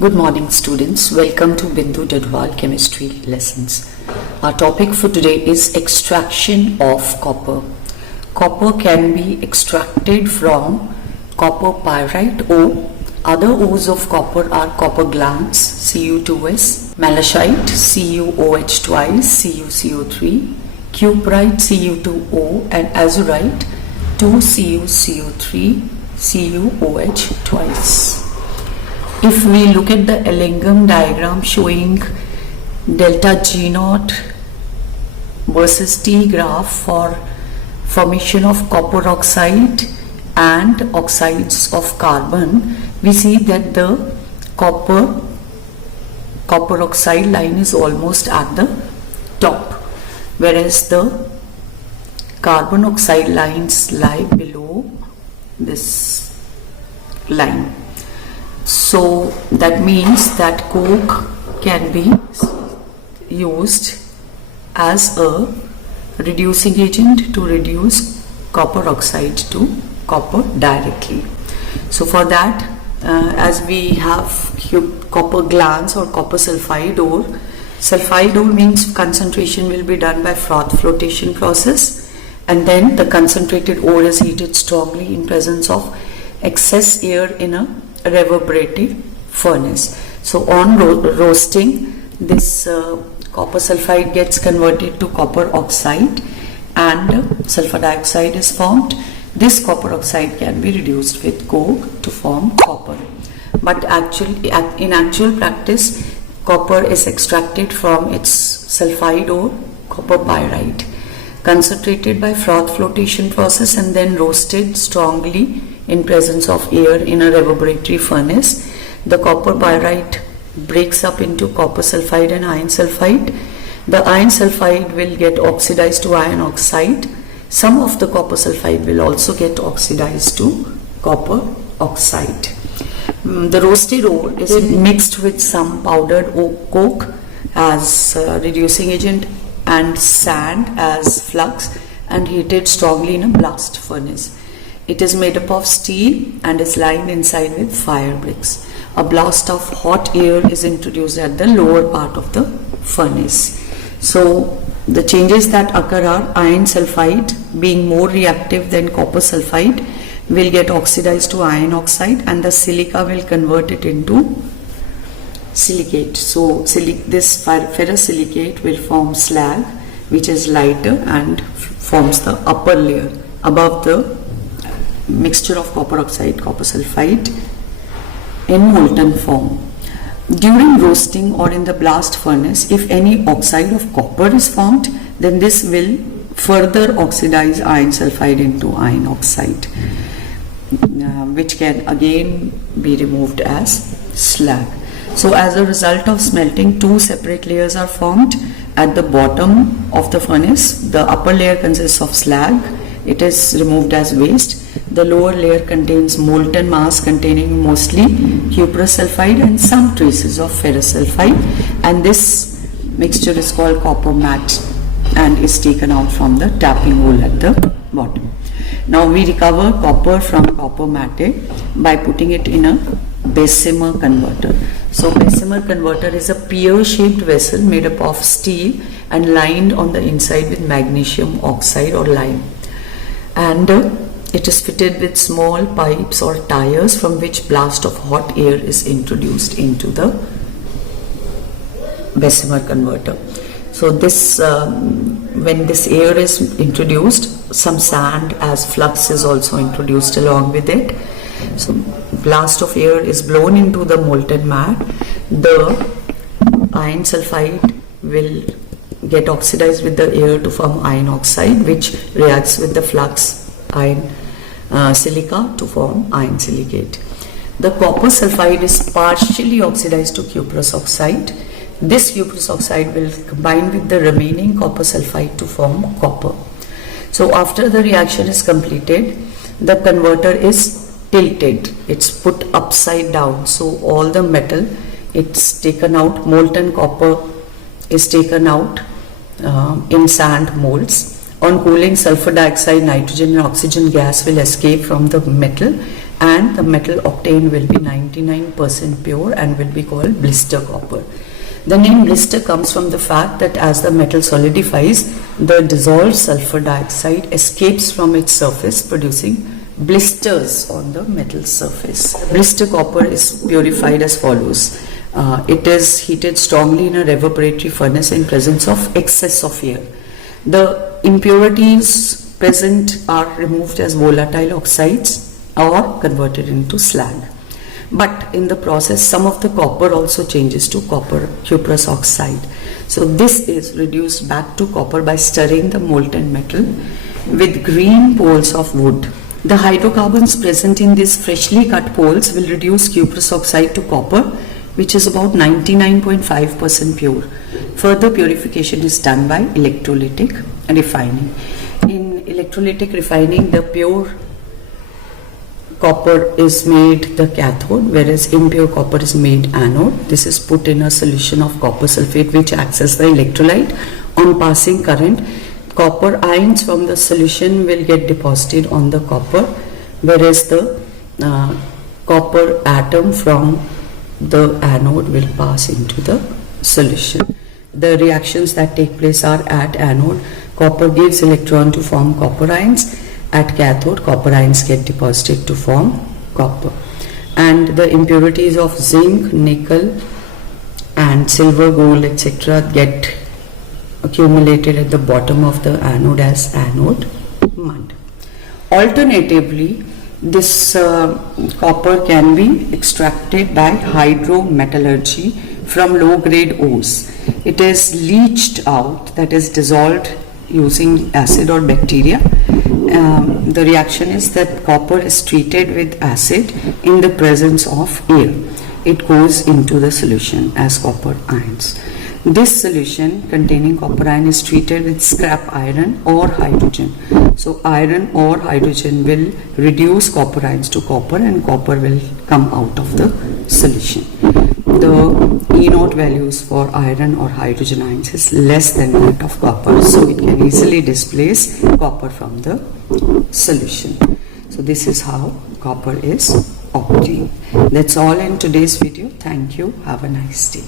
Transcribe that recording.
Good morning, students. Welcome to Bindu Dadwal Chemistry Lessons. Our topic for today is extraction of copper. Copper can be extracted from copper pyrite ore. Other ores of copper are copper glans, Cu2s, malachite, CuOH twice, CuCO3, cuprite, Cu2O, and azurite, 2CuCO3, CuOH twice. If we look at the Ellingham diagram showing delta G naught versus T graph for formation of copper oxide and oxides of carbon, we see that the copper oxide line is almost at the top, whereas the carbon oxide lines lie below this line. So that means that coke can be used as a reducing agent to reduce copper oxide to copper directly. So for that, as we have copper glans or copper sulfide ore means concentration will be done by froth flotation process, and then the concentrated ore is heated strongly in presence of excess air in a reverberative furnace. So on roasting, this copper sulfide gets converted to copper oxide and sulfur dioxide is formed. This copper oxide can be reduced with coke to form copper. But in actual practice, copper is extracted from its sulfide ore, copper pyrite, concentrated by froth flotation process and then roasted strongly in presence of air in a reverberatory furnace. The copper pyrite breaks up into copper sulfide and iron sulfide. The iron sulfide will get oxidized to iron oxide. Some of the copper sulfide will also get oxidized to copper oxide. The roasted ore is mixed with some powdered coke as reducing agent and sand as flux and heated strongly in a blast furnace. It is made up of steel and is lined inside with fire bricks. A blast of hot air is introduced at the lower part of the furnace. So the changes that occur are iron sulfide being more reactive than copper sulfide will get oxidized to iron oxide and the silica will convert it into silicate. So this ferrosilicate will form slag, which is lighter and forms the upper layer above the mixture of copper oxide, copper sulfide in molten form. During roasting or in the blast furnace, if any oxide of copper is formed, then this will further oxidize iron sulfide into iron oxide, which can again be removed as slag. So as a result of smelting, two separate layers are formed at the bottom of the furnace. The upper layer consists of slag. It is removed as waste. The lower layer contains molten mass containing mostly cuprous sulfide and some traces of ferrous sulfide, and this mixture is called copper matte and is taken out from the tapping hole at the bottom. Now we recover copper from copper matte by putting it in a Bessemer converter. So Bessemer converter is a pear-shaped vessel made up of steel and lined on the inside with magnesium oxide or lime, and it is fitted with small pipes or tires from which blast of hot air is introduced into the Bessemer converter. So this when this air is introduced, some sand as flux is also introduced along with it. So blast of air is blown into the molten matte. The iron sulfide will get oxidized with the air to form iron oxide, which reacts with the flux iron silica to form iron silicate. The copper sulfide is partially oxidized to cuprous oxide. This cuprous oxide will combine with the remaining copper sulfide to form copper. So after the reaction is completed, the converter is tilted. It's put upside down. So all the metal, it's taken out, molten copper is taken out in sand molds. On cooling, sulfur dioxide, nitrogen and oxygen gas will escape from the metal and the metal obtained will be 99% pure and will be called blister copper. The name blister comes from the fact that as the metal solidifies, the dissolved sulfur dioxide escapes from its surface, producing blisters on the metal surface. Blister copper is purified as follows. It is heated strongly in a reverberatory furnace in presence of excess of air. The impurities present are removed as volatile oxides or converted into slag. But in the process, some of the copper also changes to copper cuprous oxide. So this is reduced back to copper by stirring the molten metal with green poles of wood. The hydrocarbons present in these freshly cut poles will reduce cuprous oxide to copper, which is about 99.5% pure. Further purification is done by electrolytic refining. In electrolytic refining, the pure copper is made the cathode, whereas impure copper is made anode. This is put in a solution of copper sulfate, which acts as the electrolyte. On passing current, copper ions from the solution will get deposited on the copper, whereas the copper atom from the anode will pass into the solution. The reactions that take place are: at anode, copper gives electron to form copper ions. At cathode, copper ions get deposited to form copper. And the impurities of zinc, nickel and silver, gold, etc. get accumulated at the bottom of the anode as anode mud. Alternatively, this copper can be extracted by hydrometallurgy from low grade ores. It is leached out, that is dissolved using acid or bacteria. The reaction is that copper is treated with acid in the presence of air. It goes into the solution as copper ions. This solution containing copper ion is treated with scrap iron or hydrogen. So iron or hydrogen will reduce copper ions to copper, and copper will come out of the solution. The E0 values for iron or hydrogen ions is less than that of copper, so it can easily displace copper from the solution. So this is how copper is obtained. That's all in today's video. Thank you. Have a nice day.